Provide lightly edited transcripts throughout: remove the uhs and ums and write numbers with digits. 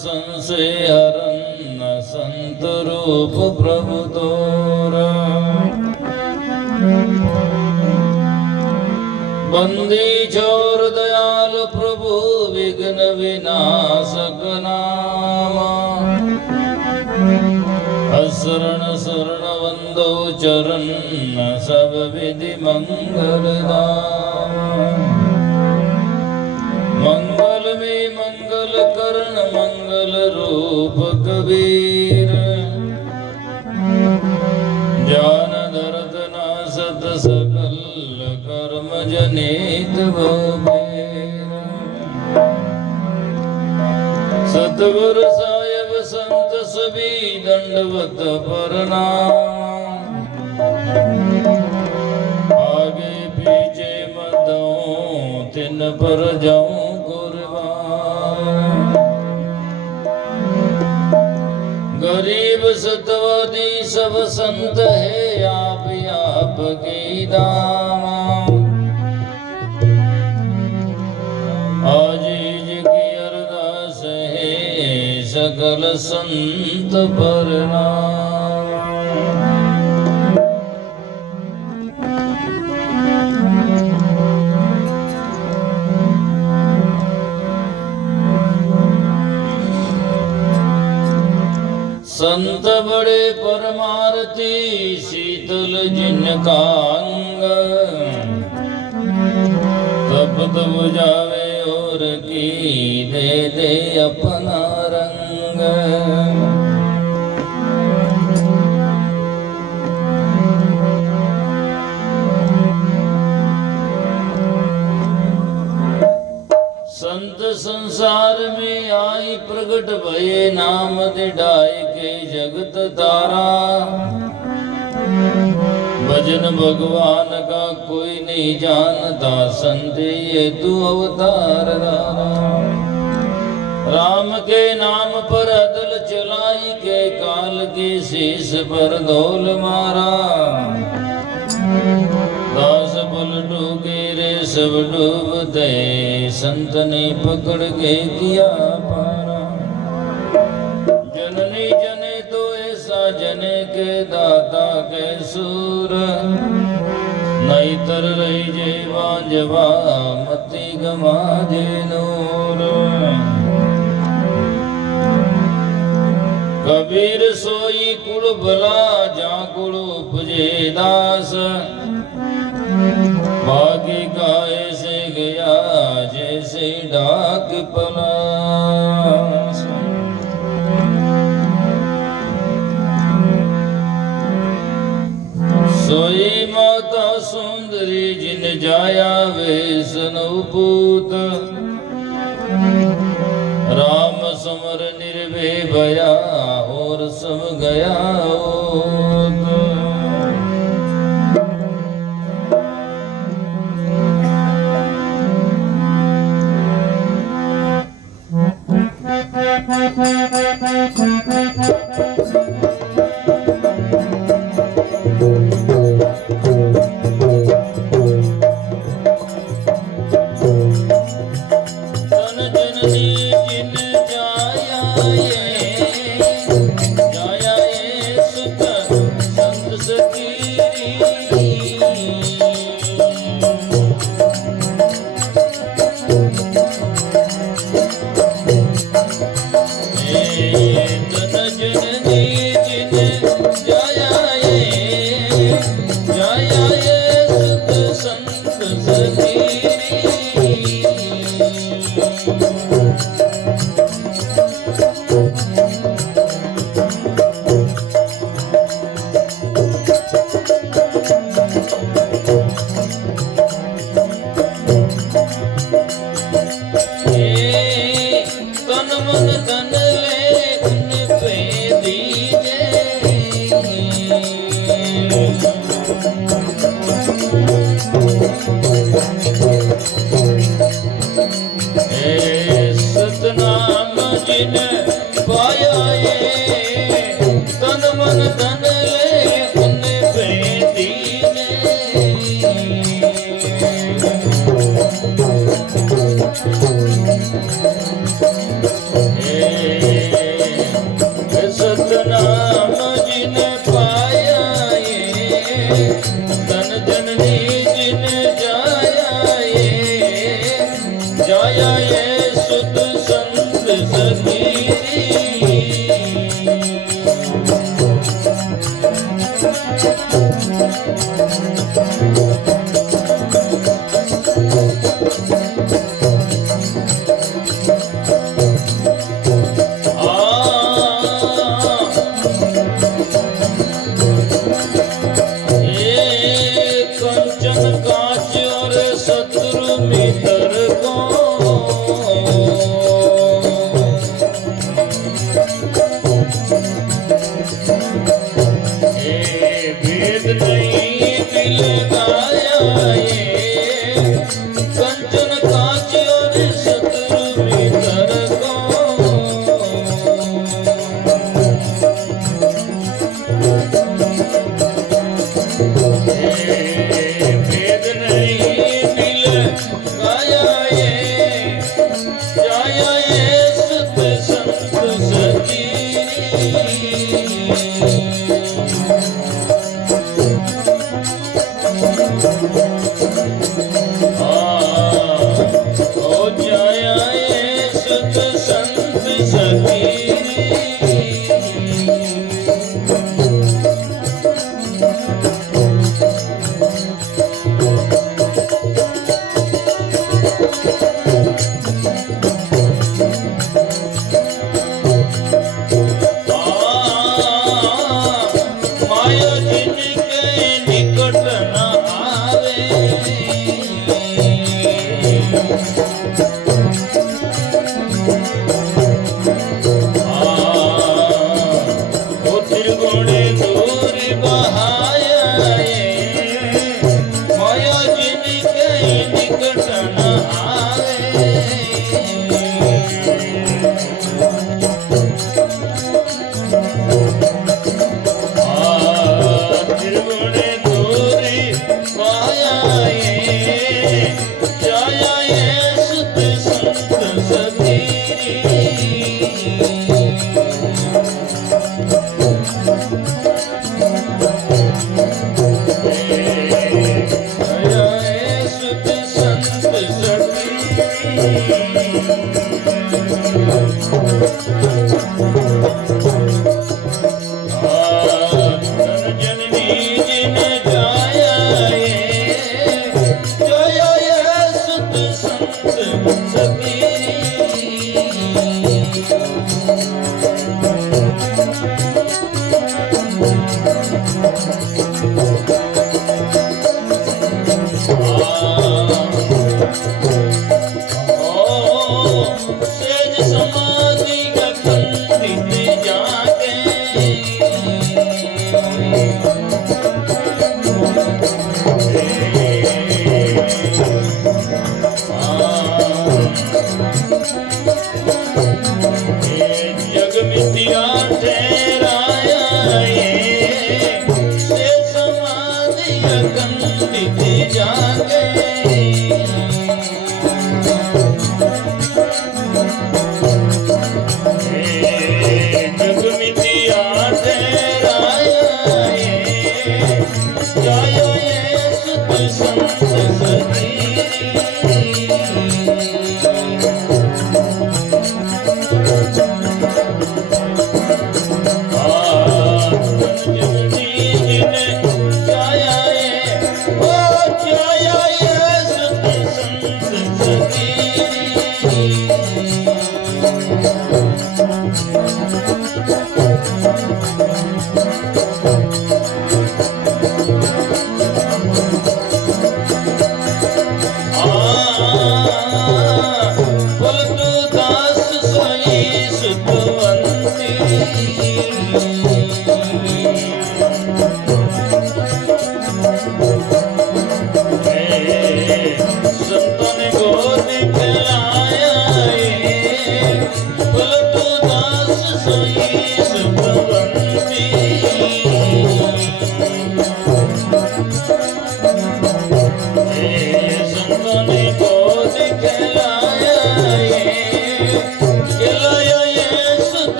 संशय हरन संत रूप प्रभु तोरा बंदी छोर दयाल प्रभु विघ्न विनाशक नामा शरण शरण वंदो चरण सब विधि मंगल मंगल में मंगल करण मंगल रूप कबीर ज्ञान दर्द नासत सकल कर्म जनित सतगुरु साहेब संत सभी दंडवत प्रणाम आगे पीछे मदों तिन पर जाऊं कुर्बान गरीब सतवादी सब संत है आप की दामा आज की अरदास है सकल संत प्रणाम संत बड़े परमार्थी शीतल जिनका अंग तपत बुझावे और की दे अपना रंग संत संसार में आई प्रगट भये नाम दिढ़ाई के जगत तारा भजन भगवान का कोई नहीं जानता संत ये तू अवतार राम के नाम पर अदल चलाई के काल के शीश पर धोल मारा दास बल डूबे रे सब डूबते संत ने पकड़ के किया पारा जननी जने तो ऐसा जने के दाता के सूर नहीं तर रही जे वांजवा मती गमा जे नूर कबीर सोई कुल भला जा कुल उपजे दास भागी का ऐसे गया जैसे डाक पलास सोई माता सुंदरी जिन जाया वैष्णवपूत राम समर निर्भय भया और सब गया Hey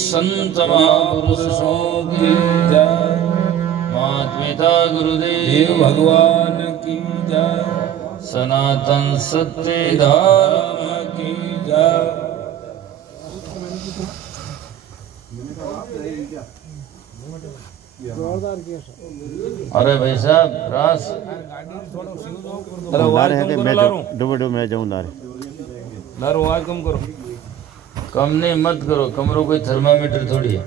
संत महापुरुषों की जय। माता पिता गुरुदेव भगवान की जय। सनातन सत्य धर्म की जय। अरे भाई साहब रास अरे है कि मैं डुबो मैं जाऊं दारू आवाज कम करो। कम नहीं मत करो, कमरों कोई थर्मामीटर थोड़ी है।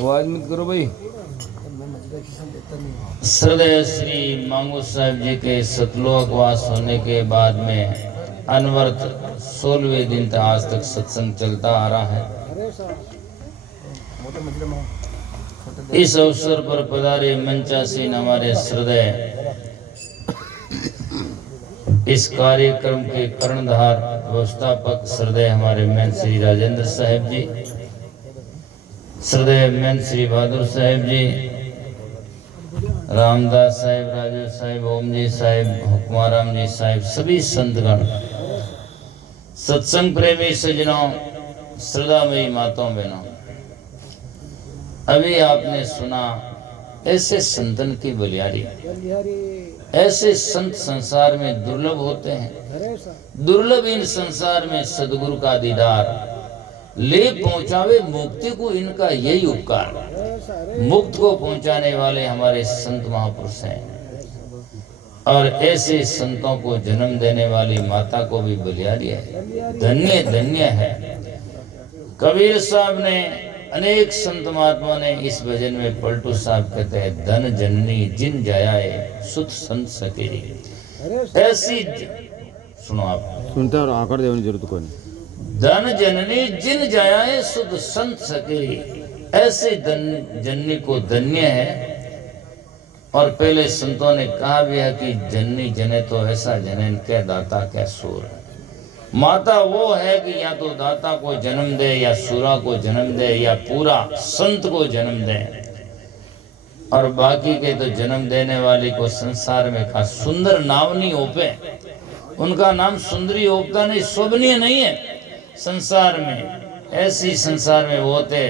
आवाज मत करो भाई। श्रद्धेय श्री मांगू साहिब जी के सतलोकवास होने के बाद में अनवरत 16वें दिन तक आज तक सत्संग चलता आ रहा है। इस अवसर पर पधारे मंचासीन हमारे श्रद्धेय इस कार्यक्रम के कर्णधार व्यवस्थापक श्रद्धेय हमारे मैन श्री राजेंद्र साहिब जी, श्रद्धेय मैन श्री बहादुर साहिब जी, रामदास साहिब, राजू साहिब, ओम जी साहिब, हुक्माराम जी साहिब, सभी संतगण, सत्संग प्रेमी सज्जनों, श्रद्धामयी माताओं बहनों, अभी आपने सुना ऐसे संतन की बलिहारी। ऐसे संत संसार में दुर्लभ होते हैं। दुर्लभ इन संसार में सदगुरु का दीदार ले पहुंचावे मुक्ति को, इनका यही उपकार। मुक्त को पहुंचाने वाले हमारे संत महापुरुष हैं। और ऐसे संतों को जन्म देने वाली माता को भी बलिहारी है, धन्य धन्य है। कबीर साहब ने, अनेक संत महात्मा ने इस भजन में, पलटू साहब कहते हैं, धन जननी जिन जाया सुत संत सके। ऐसी, सुनो आप, सुनते और आकर देने जरूरत कोई नहीं। धन जननी जिन जाया सुत संत सके, ऐसे धन जननी को धन्य है। और पहले संतों ने कहा भी है कि जननी जने तो ऐसा जने क्या दाता क्या सूर। माता वो है कि या तो दाता को जन्म दे, या सूरा को जन्म दे, या पूरा संत को जन्म दे, और बाकी के तो जन्म देने वाली को संसार में का सुंदर नाम नहीं ओपे। उनका नाम सुंदरी ओपता नहीं, शोभनीय नहीं है संसार में। ऐसी संसार में वो होते।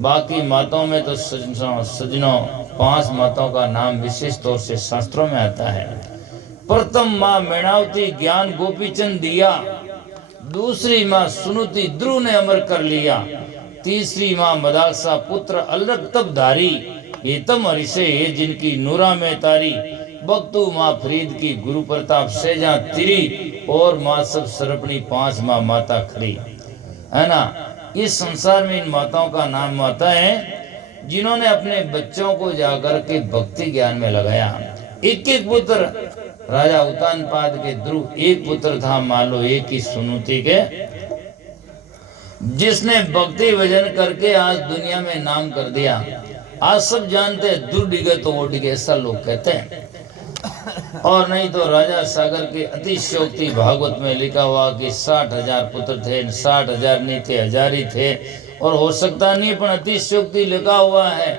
बाकी माताओं में तो सजनों 5 माताओं का नाम विशेष तौर से शास्त्रों में आता है। प्रथम माँ मृणावती ज्ञान गोपीचंद दिया, दूसरी माँ सुनुति ध्रुव ने अमर कर लिया, तीसरी माँ मदासा पुत्र अलग तब धारी, ये तम हरिषे है जिनकी नूरा में तारी, बख्तू माँ फरीद की गुरु प्रताप सेजा तिरी, और माँ सब सरपणी 5 माँ माता खड़ी है ना। इस संसार में इन माताओं का नाम आता है जिन्होंने अपने बच्चों को जाकर के भक्ति ज्ञान में लगाया। एक एक पुत्र, राजा उतानपाद के ध्रुव एक पुत्र था, मान लो एक ही सुनुति के, जिसने भक्ति भजन करके आज दुनिया में नाम कर दिया। आज सब जानते हैं, ध्रुव डिगे तो वो डिगे, ऐसा लोग कहते हैं। और नहीं तो राजा सागर के अतिशयोक्ति भागवत में लिखा हुआ कि 60,000 पुत्र थे, 60,000 नहीं थे, 1000 ही थे, और हो सकता नहीं, पर अतिशयोक्ति लिखा हुआ है।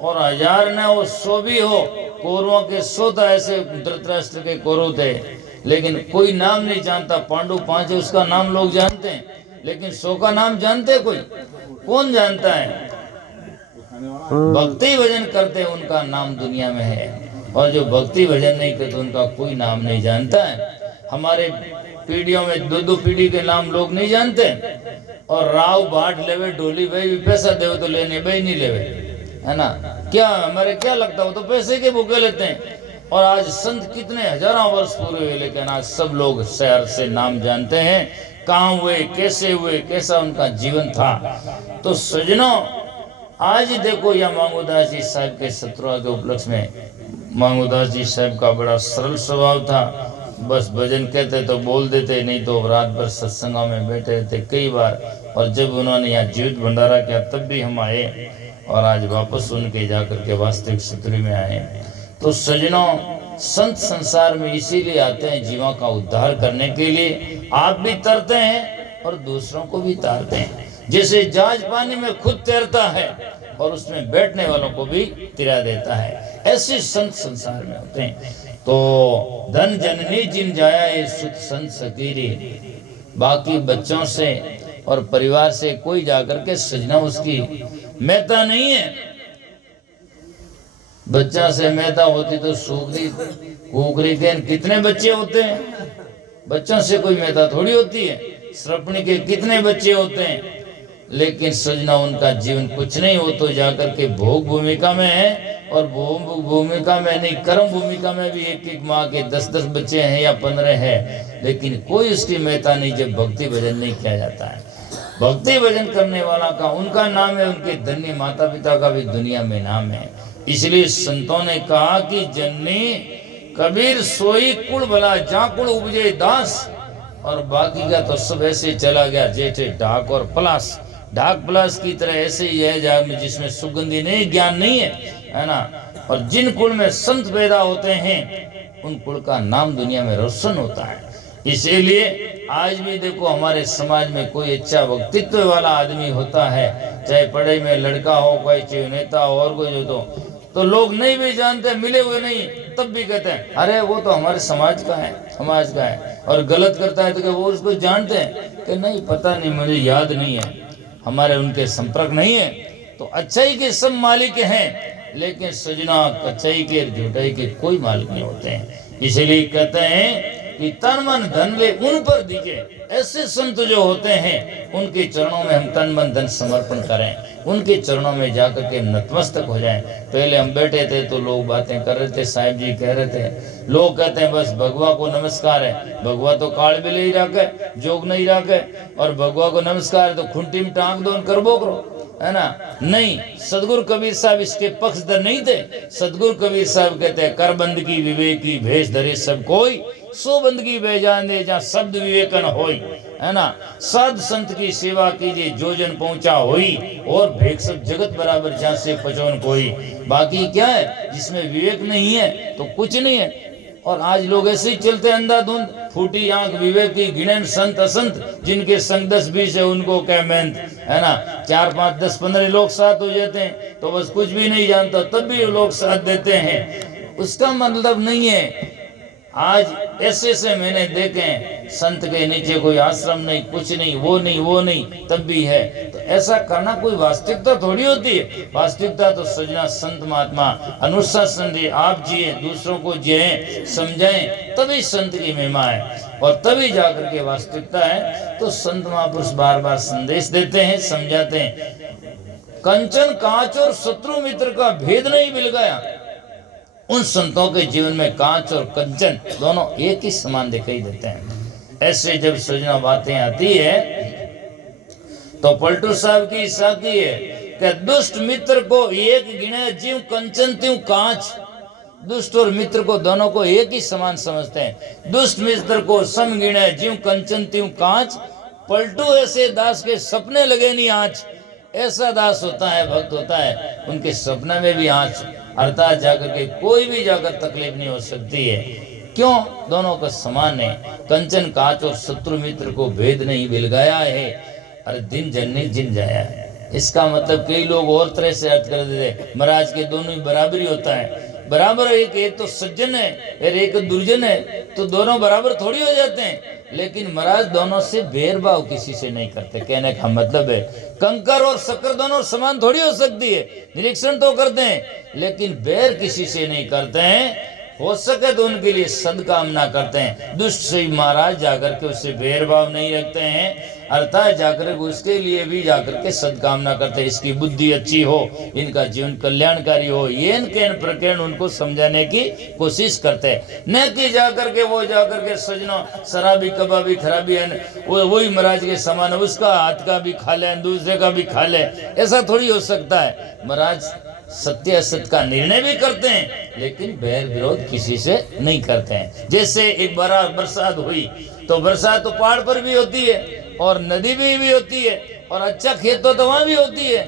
और 1000 न हो 100 भी हो, कौरवों के 100 था, ऐसे धृतराष्ट्र के कौरव थे, लेकिन कोई नाम नहीं जानता। पांडु 5 है, उसका नाम लोग जानते हैं, लेकिन 100 का नाम जानते कोई? कौन जानता है? भक्ति भजन करते उनका नाम दुनिया में है, और जो भक्ति भजन नहीं करते उनका कोई नाम नहीं जानता है। हमारे पीढ़ियों में 2-2 पीढ़ी के नाम लोग नहीं जानते। और राव बाट लेवे, ढोली भाई भी पैसा देवे तो लेने भाई नहीं लेवे, है ना। क्या हमारे क्या लगता हो, तो पैसे के भूखे लेते हैं। और आज संत कितने हजारों वर्ष पूरे हुए, लेकिन आज सब लोग शहर से नाम जानते हैं, कहाँ हुए, कैसा उनका जीवन था। तो सजनों, आज देखो या मांगोदास जी साहब के 17 के उपलक्ष्य में, मांगोदास जी साहब का बड़ा सरल स्वभाव था। बस भजन कहते तो बोल देते, नहीं तो रात भर सत्संगों में बैठे रहते कई बार। और जब उन्होंने यहाँ जीवित भंडारा किया तब भी हम आए, और आज वापस उनके जाकर के वास्तविक सतुरी में आए। तो सजनों, संत संसार में इसीलिए आते हैं जीवों का उद्धार करने के लिए। आप भी तरते हैं और दूसरों को भी तारते हैं। जैसे जहाज पानी में खुद तैरता है और उसमें बैठने वालों को भी तिरा देता है, ऐसे संत संसार में होते हैं। तो धन जननी जिन जाया ये सुत संत सकीरी। बाकी बच्चों से और परिवार से कोई जाकर के सजना उसकी मेहता नहीं है। बच्चा से मेहता होती तो सूखरी कुकरी के कितने बच्चे होते हैं, बच्चों से कोई मेहता थोड़ी होती है। श्रपणी के कितने बच्चे होते हैं, लेकिन सजना उनका जीवन कुछ नहीं हो तो जाकर के भोग भूमिका में है। और भोग भूमिका में नहीं, कर्म भूमिका में भी एक माँ के 10-10 बच्चे हैं या 15 है, लेकिन कोई उसकी मेहता नहीं जब भक्ति भजन नहीं किया जाता है। भक्ति भजन करने वाला का उनका नाम है, उनके धन्य माता पिता का भी दुनिया में नाम है। इसलिए संतों ने कहा कि जननी कबीर सोई कुल भला जा कुल उपजे दास। और बाकी का तो सब ऐसे चला गया, जेठे ढाक और पलास, ढाक पलास की तरह ऐसे ही है जाग में, जिसमें सुगंधी नहीं, ज्ञान नहीं है ना। और जिन कुल में संत पैदा होते हैं उन कुल का नाम दुनिया में रोशन होता है। इसीलिए आज भी देखो हमारे समाज में कोई अच्छा व्यक्तित्व वाला आदमी होता है, चाहे पढ़ाई में लड़का हो, कोई चाहे नेता हो और कोई हो, तो लोग नहीं भी जानते, मिले हुए नहीं, तब भी कहते हैं अरे वो तो हमारे समाज का है। और गलत करता है तो क्या वो उसको जानते हैं कि नहीं, पता नहीं, मुझे याद नहीं है, हमारे उनके संपर्क नहीं है। तो अच्छाई के सब मालिक हैं, लेकिन सजना अच्छाई के झूठाई के कोई मालिक नहीं होते हैं। इसलिए कहते हैं कि तन मन धन वे उन पर दीजिए। ऐसे संत जो होते हैं उनके चरणों में हम तन मन धन समर्पण करें, उनके चरणों में जाकर के नतमस्तक हो जाएं। पहले हम बैठे थे तो लोग बातें कर रहे थे, साहिब जी कह रहे थे, लोग कहते हैं बस भगवा को नमस्कार है, भगवा तो काल भी नहीं रखे, जोग नहीं रखे, और भगवा को नमस्कार है तो खुंटी में टांग दो करबो करो, है ना। नहीं, सदगुरु कबीर साहब इसके पक्षधर नहीं थे। सदगुरु कबीर साहब कहते हैं, कर बंदगी विवेकी भेष धरे सब कोई, सो बंदगी बह जाने जहाँ शब्द विवेकन होई, है ना। साध संत की सेवा कीजिए जो जन पहुंचा होई, और भेक सब जगत बराबर जहाँ से पचौन कोई। बाकी क्या है, जिसमें विवेक नहीं है तो कुछ नहीं है। और आज लोग ऐसे ही चलते अंधाधुंध, फूटी आंख विवेक की गिनेन संत असंत, जिनके संग 10-20 है उनको क्या मेहनत, है ना। 4, 5, 10, 15 लोग साथ हो जाते हैं तो बस कुछ भी नहीं जानता, तब भी लोग साथ देते हैं। उसका मतलब नहीं है। आज ऐसे से मैंने देखे संत के नीचे कोई आश्रम नहीं, कुछ नहीं, वो नहीं वो नहीं, तब भी है। तो ऐसा करना कोई वास्तविकता थोड़ी होती है। वास्तविकता तो सजना संत महात्मा अनुशासन दे, आप जिए, दूसरों को जिए, समझाएं, तभी संत की महिमा है, और तभी जाकर के वास्तविकता है। तो संत महापुरुष बार बार संदेश देते हैं, समझाते हैं। कंचन कांच और शत्रु मित्र का भेद नहीं मिल गया। उन संतों के जीवन में कांच और कंचन दोनों एक ही समान दिखाई देते हैं। ऐसे जब सजना बातें आती है तो पलटू साहब की साथी है कि दुष्ट मित्र को एक गिने जीव कंचन त्यों कांच। दुष्ट और मित्र को दोनों को एक ही समान समझते हैं। दुष्ट मित्र को सम गिने जीव कंचन त्यों कांच, पलटू ऐसे दास के सपने लगे नहीं आँच। ऐसा दास होता है, भक्त होता है, उनके सपने में भी आँच, अर्थात जाकर के कोई भी जाकर तकलीफ नहीं हो सकती है। क्यों? दोनों का समान है। कंचन कांच और शत्रु मित्र को भेद नहीं मिल गया है, अरे दिन जन्ने जिन जाया है। इसका मतलब कई लोग और तरह से अर्थ कर देते, महाराज के दोनों ही बराबरी होता है। बराबर एक तो सज्जन है और एक दुर्जन है, तो दोनों बराबर थोड़ी हो जाते हैं। लेकिन महाराज दोनों से भेदभाव किसी से नहीं करते। कहने का मतलब है कंकर और शक्कर दोनों समान थोड़ी हो सकती है। निरीक्षण तो करते हैं लेकिन बैर किसी से नहीं करते हैं। हो सके तो उनके लिए सद्कामना करते हैं। दुष्ट से महाराज जाकर के उससे भेदभाव नहीं रखते हैं, अर्थात जाकर उसके लिए भी जाकर के सद्कामना करते हैं। इसकी बुद्धि अच्छी हो, इनका जीवन कल्याणकारी हो, ये प्रकरण उनको समझाने की कोशिश करते हैं। न कि जाकर के वो जाकर के सजनो शराबी कबाबी खराबी है, वही महाराज के समान, उसका हाथ का भी खा ले, दूसरे का भी खा ले, ऐसा थोड़ी हो सकता है। महाराज सत्य असत्य का निर्णय भी करते हैं लेकिन बैर विरोध किसी से नहीं करते हैं। जैसे एक बार बरसात हुई तो बरसात तो पहाड़ पर भी होती है और नदी भी होती है और अच्छा खेत तो वहां भी होती है।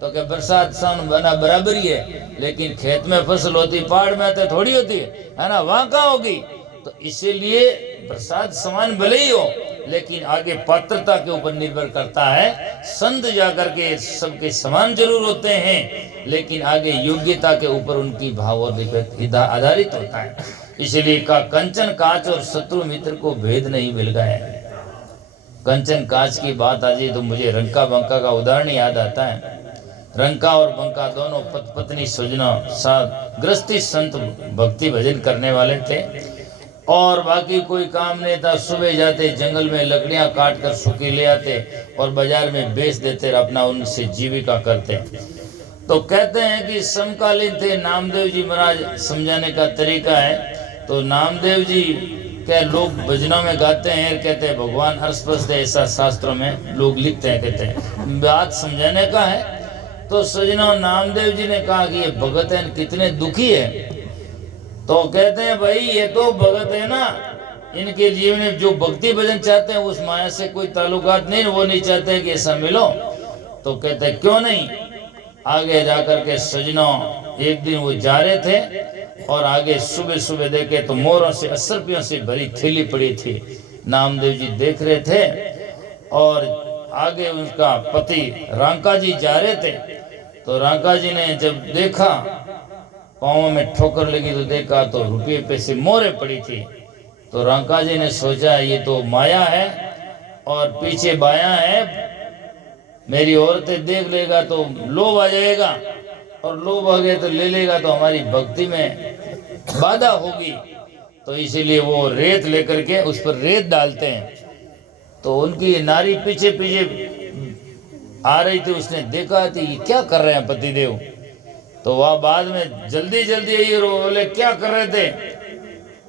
तो क्या बरसात सान बना बराबरी है, लेकिन खेत में फसल होती पहाड़ में तो थोड़ी होती है ना, वहां कहाँ होगी। तो इसीलिए बरसात समान भले ही हो लेकिन आगे पात्रता के ऊपर निर्भर करता है। संत जाकर के सबके समान जरूर होते हैं लेकिन आगे योग्यता के ऊपर उनकी भाव और आधारित होता है। इसलिए का कंचन कांच और शत्रु मित्र को भेद नहीं मिल गया। कंचन कांच की बात आ जाए तो मुझे रंका बंका का उदाहरण याद आता है। रंका और बंका दोनों पत्नी सजना साथ गृहस्थी संत भक्ति भजन करने वाले थे और बाकी कोई काम नहीं था। सुबह जाते जंगल में लकड़ियां काट कर सूखी ले आते और बाजार में बेच देते, अपना उनसे जीविका करते। तो कहते हैं कि समकालीन थे नामदेव जी महाराज। समझाने का तरीका है तो नामदेव जी क्या लोग भजनों में गाते हैं, कहते हैं भगवान हर्षपस्त है, ऐसा शास्त्रों में लोग लिखते हैं। कहते हैं बात समझाने का है। तो सजनों नामदेव जी ने कहा कि ये भगत है कितने दुखी है। तो कहते हैं भाई ये तो भगत है ना, इनके जीवन में जो भक्ति भजन चाहते हैं उस माया से कोई ताल्लुकात नहीं, वो नहीं चाहते हैं कि ऐसा मिलो। तो कहते हैं क्यों नहीं। आगे जाकर के सजनों एक दिन वो जा रहे थे और आगे सुबह सुबह देखे तो मोरों से असरपियों से भरी थैली पड़ी थी। नामदेव जी देख रहे थे और आगे उनका पति रांका जी जा रहे थे। तो रांका जी ने जब देखा पाँव में ठोकर लगी तो देखा तो रुपये पैसे मोहरे पड़ी थी। तो रांका जी ने सोचा ये तो माया है और पीछे बाया है, मेरी औरतें देख लेगा तो लोभ आ जाएगा और लोभ आ गए तो ले लेगा तो हमारी भक्ति में बाधा होगी। तो इसीलिए वो रेत लेकर के उस पर रेत डालते हैं। तो उनकी नारी पीछे पीछे आ रही थी, उसने देखा कि ये क्या कर रहे हैं पतिदेव। तो वह बाद में जल्दी जल्दी ये बोले क्या कर रहे थे,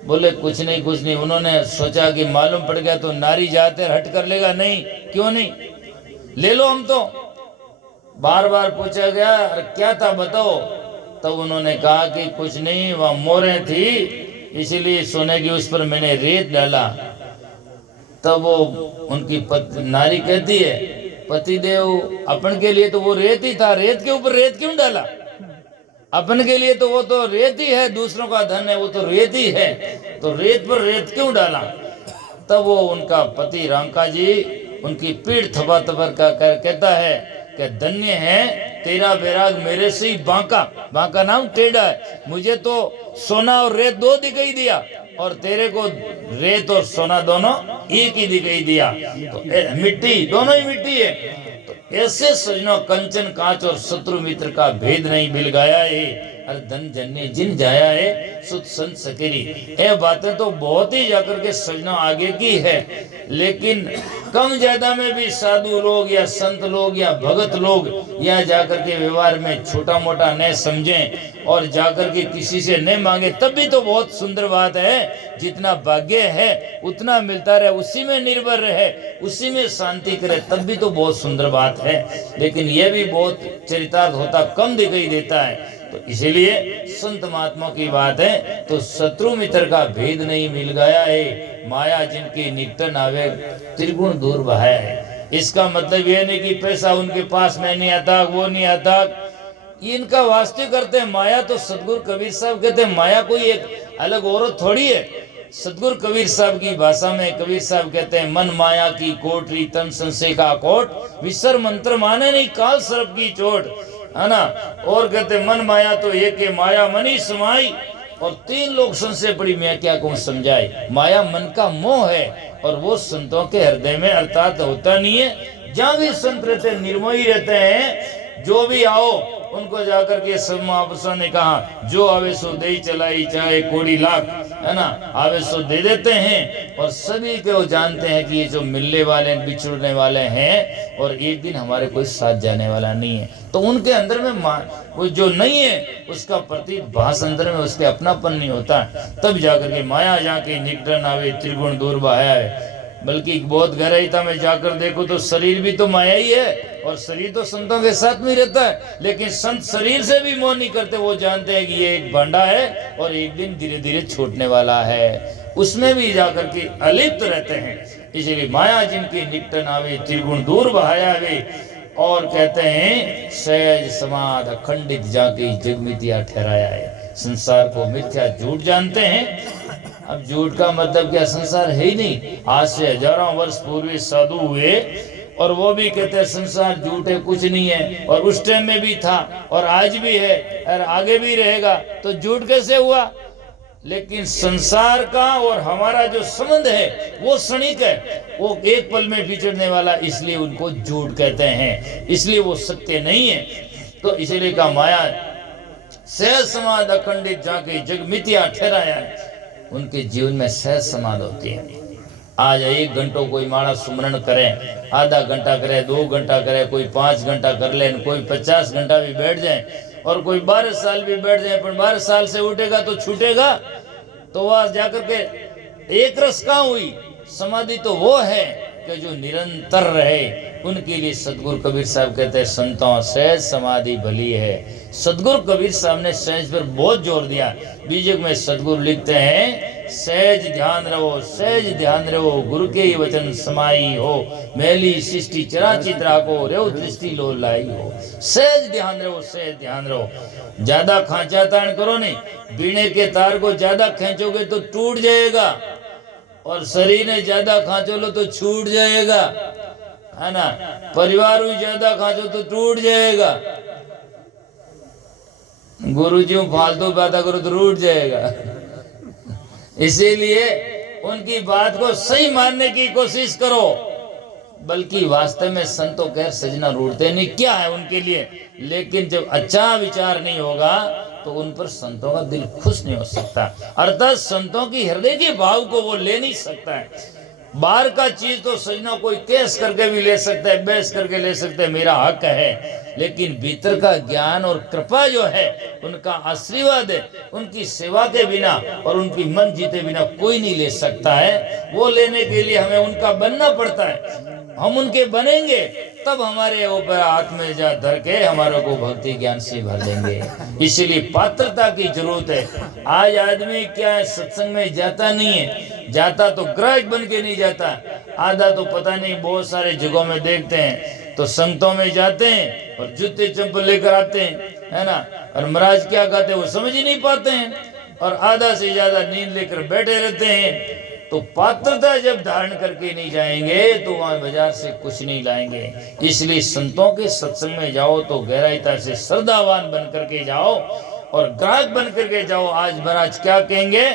बोले कुछ नहीं। उन्होंने सोचा कि मालूम पड़ गया तो नारी जाते हट कर लेगा, नहीं क्यों नहीं, ले लो हम तो। बार बार पूछा गया अरे क्या था बताओ, तब उन्होंने कहा कि कुछ नहीं, वह मोरें थी इसीलिए सोने की उस पर मैंने रेत डाला। तब वो उनकी नारी कहती है पतिदेव अपन के लिए तो वो रेत ही था, रेत के ऊपर रेत क्यों डाला, अपन के लिए तो वो तो रेत ही है, दूसरों का धन है वो तो रेत ही है, तो रेत पर रेत क्यों डाला। तब वो उनका पति रांका जी उनकी पीठ थपा थपर का कहता है कि धन्य है तेरा बैराग मेरे से ही बांका नाम टेढ़ा है, मुझे तो सोना और रेत दो दिखाई दिया और तेरे को रेत और सोना दोनों एक ही दिखाई दिया, तो मिट्टी दोनों ही मिट्टी है। तो ऐसे सजनों कंचन कांच और शत्रु मित्र का भेद नहीं बिल गाया है, अरे धन जन्य जिन जाया है सुत संत सकेरी। ये बातें तो बहुत ही जाकर के सजनों आगे की है, लेकिन कम ज्यादा में भी साधु लोग या संत लोग या भगत लोग या जाकर के व्यवहार में छोटा मोटा न समझें और जाकर के किसी से न मांगे, तब भी तो बहुत सुंदर बात है। जितना भाग्य है उतना मिलता रहे, उसी में निर्भर रहे, उसी में शांति करे, तब भी तो बहुत सुंदर बात है। लेकिन यह भी बहुत चरितार्थ होता कम दिखाई देता है। तो इसीलिए संत महात्मा की बात है तो शत्रु मित्र का भेद नहीं मिल गया है, माया जिनकी निकटन आवे त्रिगुण दूर बहाया है। इसका मतलब यह नहीं कि पैसा उनके पास में नहीं आता, वो नहीं आता, इनका वास्ते करते हैं। माया तो सतगुरु कबीर साहब कहते हैं माया कोई एक अलग औरत थोड़ी है। सतगुरु कबीर साहब की भाषा में कबीर साहब कहते हैं मन माया की कोटरी तन संशय का कोट, विसर मंत्र माने नहीं काल सर्प की चोट, है ना। और कहते मन माया तो एक है माया मनी समाई, और तीन लोग संशय पड़ी मैं क्या कहूँ समझाए। माया मन का मोह है और वो संतों के हृदय में अर्थात होता नहीं है। जहाँ भी संत रहते निर्मोही रहते हैं, जो भी आओ उनको जाकर के सब महापुरुषों ने कहा जो आवे सो दे चलाई चाहे कोड़ी लाख, है ना, आवे सो दे देते हैं। और सभी को जानते हैं कि ये जो मिलने वाले बिछुड़ने वाले हैं और एक दिन हमारे कोई साथ जाने वाला नहीं है। तो उनके अंदर में वो जो नहीं है उसका प्रतिभास अंदर में उसके अपनापन नहीं होता, तब जाकर के माया जाके निकटन आवे त्रिगुण दूर बहाया है। बल्कि बहुत गहराईता में जाकर देखो तो शरीर भी तो माया ही है और शरीर तो संतों के साथ में रहता है, लेकिन संत शरीर से भी मोह नहीं करते। वो जानते हैं कि ये एक भांडा है और एक दिन धीरे धीरे छूटने वाला है, उसमें भी जाकर के अलिप्त रहते हैं। इसीलिए माया जिनकी निकटन आवे त्रिगुण दूर बहाया वे, और कहते हैं सहज समाध अखंडित जाके जग मिथ्या ठहराया है। संसार को मिथ्या झूठ जानते हैं। अब झूठ का मतलब क्या, संसार है ही नहीं। आज से हजारों वर्ष पूर्व साधु हुए और वो भी कहते हैं संसार झूठ है, कुछ नहीं है, और उस टाइम में भी था और आज भी है और आगे भी रहेगा, तो झूठ कैसे हुआ। लेकिन संसार का और हमारा जो संबंध है वो क्षणिक है, वो एक पल में बिछड़ने वाला, इसलिए उनको झूठ कहते हैं, इसलिए वो सत्य नहीं है। तो इसीलिए का माया सहज समाध अखंडित जाके जग मिथ्या ठहराया है। उनके जीवन में सहज समाध होती है। आज 1 घंटों कोई माड़ा सुमरण करे, आधा घंटा करे, 2 घंटा करे, कोई 5 घंटा कर ले, कोई 50 घंटा भी बैठ जाए और कोई 12 साल भी बैठ जाए, पर 12 साल से उठेगा तो छूटेगा। तो वह जाकर के एक रस कहाँ हुई। समाधि तो वो है कि जो निरंतर रहे। उनके लिए सदगुरु कबीर साहब कहते हैं संतों सहज समाधि भली है। सदगुरु कबीर साहब ने सहज पर बहुत जोर दिया। बीजक में सदगुरु लिखते हैं सहज ध्यान रहो, सहज ध्यान रहो, गुरु के ही वचन समाई हो, मैली सृष्टि चराचित राखो, रेव दृष्टि लो लाई हो। सहज ध्यान रहो, सहज ध्यान रहो। ज्यादा खांचा तान करो नहीं, बीणे के तार को ज्यादा खींचोगे तो टूट जाएगा, और शरीर ने ज्यादा खांचो लो तो छूट जाएगा, है ना। परिवार भी ज्यादा खांचो तो टूट जाएगा। गुरु जी फालतू बातें करो तो रूठ जाएगा। इसीलिए उनकी बात को सही मानने की कोशिश करो। बल्कि वास्तव में संतों कह सजना रूठते नहीं, क्या है उनके लिए। लेकिन जब अच्छा विचार नहीं होगा तो उन पर संतों का दिल खुश नहीं हो सकता। अर्थात संतों की हृदय के भाव को वो ले नहीं सकता है। बाहर का चीज तो सजना कोई केस करके भी ले सकता है, बहस करके ले सकता है, मेरा हक है, लेकिन भीतर का ज्ञान और कृपा जो है, उनका आशीर्वाद है, उनकी सेवा के बिना और उनकी मन जीते बिना कोई नहीं ले सकता है। वो लेने के लिए हमें उनका बनना पड़ता है। हम उनके बनेंगे तब हमारे ऊपर हाथ में जा धर के हमारे को भक्ति ज्ञान से भर देंगे। इसीलिए पात्रता की जरूरत है। आज आदमी क्या है, सत्संग में जाता नहीं है, जाता तो ग्राहक बन के नहीं जाता, आधा तो पता नहीं, बहुत सारे जगहों में देखते हैं तो संतों में जाते हैं और जूते चप्पल लेकर आते हैं, है ना, और महाराज क्या कहते हैं वो समझ ही नहीं पाते हैं, और आधा से ज्यादा नींद लेकर बैठे रहते हैं। तो पात्रता जब धारण करके नहीं जाएंगे तो वहां बाजार से कुछ नहीं लाएंगे। इसलिए संतों के सत्संग में जाओ तो गहराईता से श्रद्धावान बन करके जाओ और ग्राहक बन करके जाओ। आज महाराज क्या कहेंगे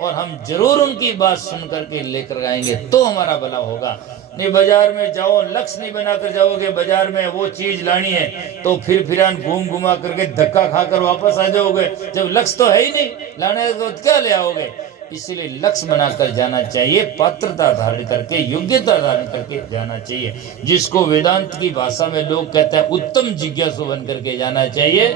और हम जरूर उनकी बात सुन करके लेकर आएंगे तो हमारा भला होगा। नहीं बाजार में जाओ, लक्ष्य नहीं बनाकर जाओगे, बाजार में वो चीज लानी है तो फिर घूम घुमा करके धक्का खाकर वापस आ जाओगे, जब लक्ष्य तो है ही नहीं, लाने को क्या ले आओगे। इसलिए लक्ष्य बनाकर जाना चाहिए, पात्रता धारण करके, योग्यता धारण करके जाना चाहिए, जिसको वेदांत की भाषा में लोग कहते हैं उत्तम जिज्ञासु बन करके जाना चाहिए,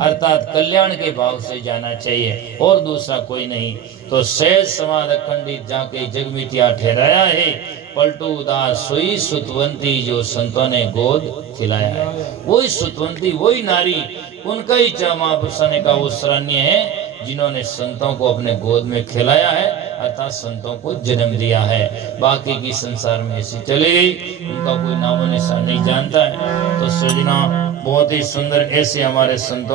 अर्थात कल्याण के भाव से जाना चाहिए और दूसरा कोई नहीं। तो सहज समाध अखंडित जाके जग मिटिया ठहराया है, पलटू उदास सोई सुतवंती जो संतों ने गोद खिलाया है। वही सुतवंती, वही नारी, उनका ही महापुरुषाने का वो सराहनीय है जिन्होंने संतों को अपने गोद में खिलाया है, अर्थात संतों को जन्म दिया है। बाकी की संसार में ऐसी चली गई, उनका कोई नामो निशान नहीं जानता है। तो सजना बहुत ही सुंदर ऐसे हमारे संतों